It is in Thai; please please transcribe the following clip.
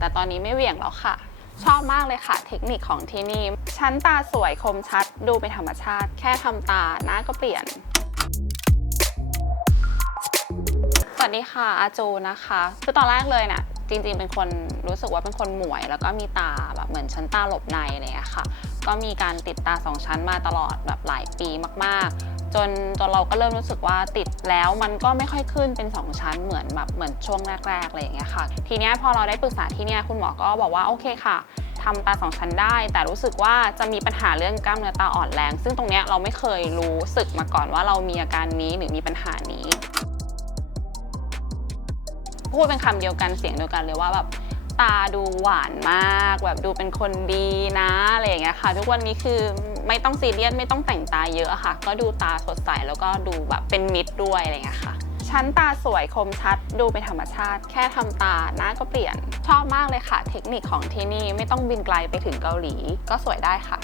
แต่ตอนนี้ไม่เหวี่ยงแล้วค่ะ ชอบมากเลยค่ะ เทคนิคของที่นี่ ชั้นตาสวยคมชัด ดูเป็นธรรมชาติ แค่ทำตาหน้าก็เปลี่ยนสวัสดีค่ะอาจูนะคะคือตอนแรกเลยเนี่ยจริงๆ เป็นคนรู้สึกว่าเป็นคนหมวย แล้วก็มีตาแบบเหมือนชั้นตาหลบในอะไรอย่างเงี้ยค่ะ ก็มีการติดตาสองชั้นมาตลอดแบบหลายปีมากๆ จนจนเราก็เริ่มรู้สึกว่าติดแล้วมันก็ไม่ค่อยขึ้นเป็น 2 ชั้นเหมือนแบบเหมือนช่วงแรกๆอะไรอย่างเงี้ยค่ะ ทีเนี้ยพอเราได้ปรึกษาที่เนี่ยคุณหมอก็บอกว่าโอเคค่ะทำตาสองชั้นได้ แต่รู้สึกว่าจะมีปัญหาเรื่องกล้ามเนื้อตาอ่อนแรง ซึ่งตรงเนี้ยเราไม่เคยรู้สึกมาก่อนว่าเรามีอาการนี้หรือมีปัญหานี้ พูดเป็นคำเดียวกันเสียงเดียวกันเลยว่าแบบ ตาดูหวานมาก แบบดูเป็นคนดีนะอะไรอย่างเงี้ยค่ะ ทุกวันนี้คือไม่ต้องซีเรียสไม่ต้องแต่งตาเยอะค่ะ ก็ดูตาสดใสแล้วก็ดูแบบเป็นมิตรด้วยอะไรอย่างเงี้ยค่ะชั้นตาสวยคมชัดดูเป็นธรรมชาติ แค่ทำตาหน้าก็เปลี่ยน ชอบมากเลยค่ะ เทคนิคของที่นี่ไม่ต้องบินไกลไปถึงเกาหลี ก็สวยได้ค่ะ